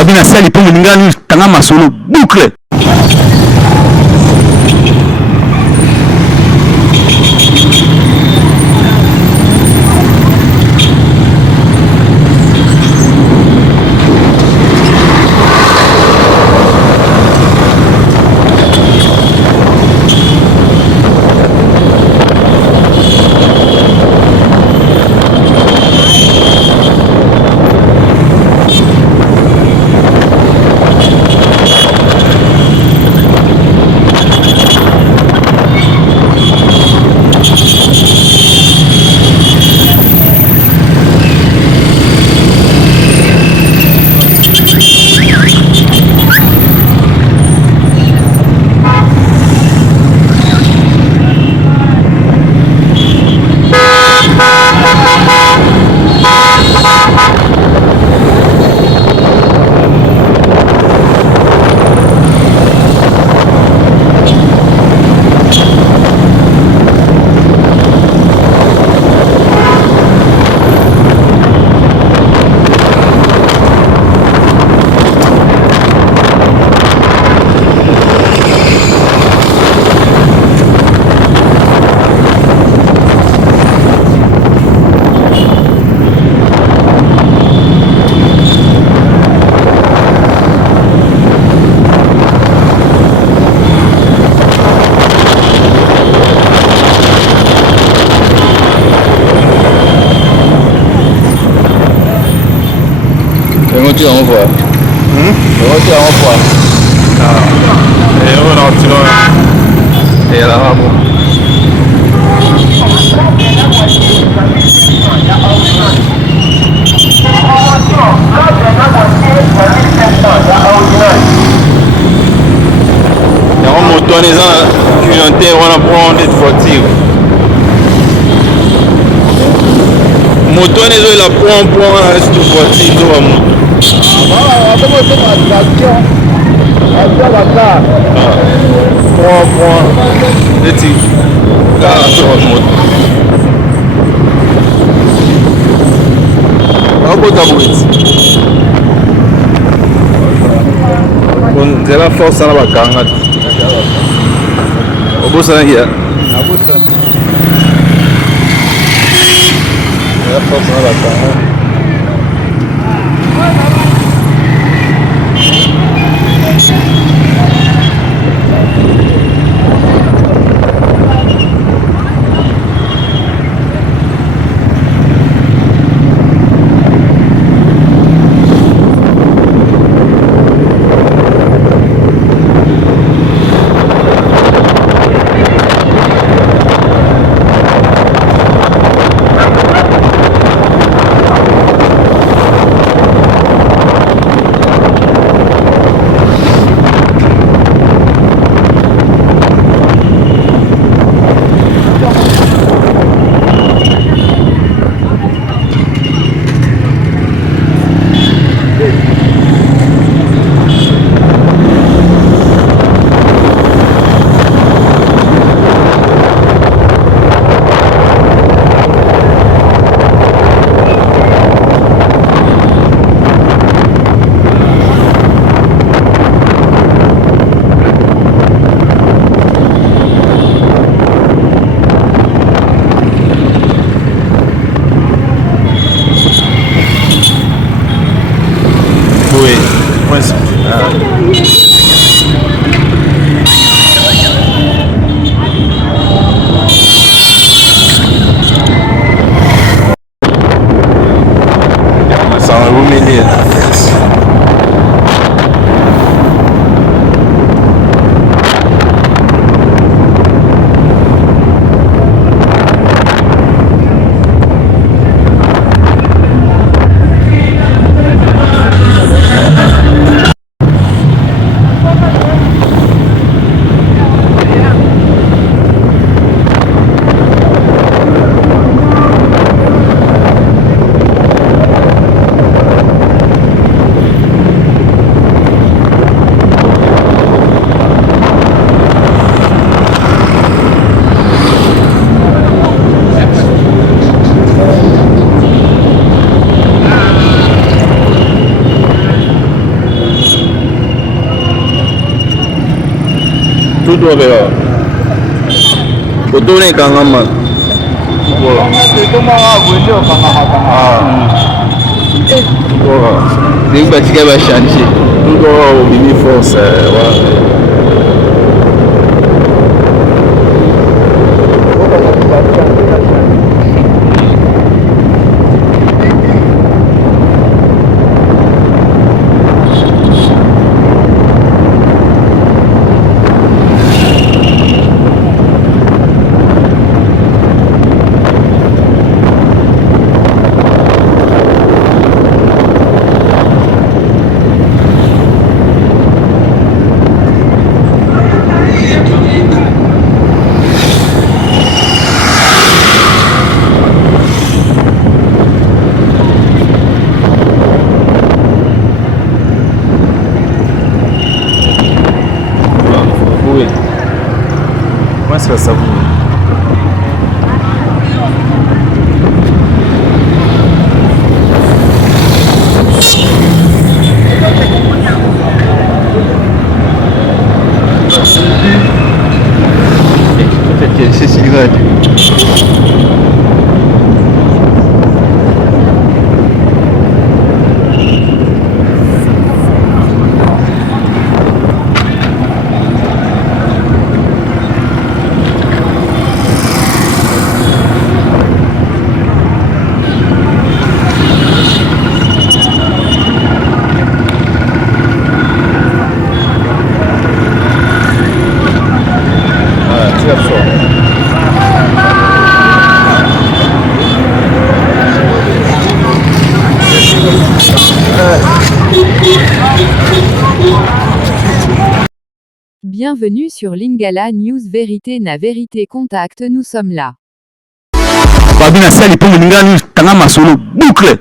babi na sali po ngani tanga masolo boucle. Ti on voit. Ti on voit. E ora ottimo. Eravamo. Siamo motorizzato più non te una buona sportiva. Motoni zo la point stu voiture do amu. Ah, attends la traction. Attends la car. Point. Eti. Car sur moto. Abo tabuit. Bon, zela força na bakanga. Obo sana here. Abo sana. Zela força na bakanga. moto be wa otone kanga man voilà les bâtiments va changer tout au mini force voilà. Comment est-ce que ça vous? Peut-être que c'est si grave. Bienvenue sur Lingala News Vérité na Vérité Contact, nous sommes là. Babina sali pour Lingala News tanga masolo boucle.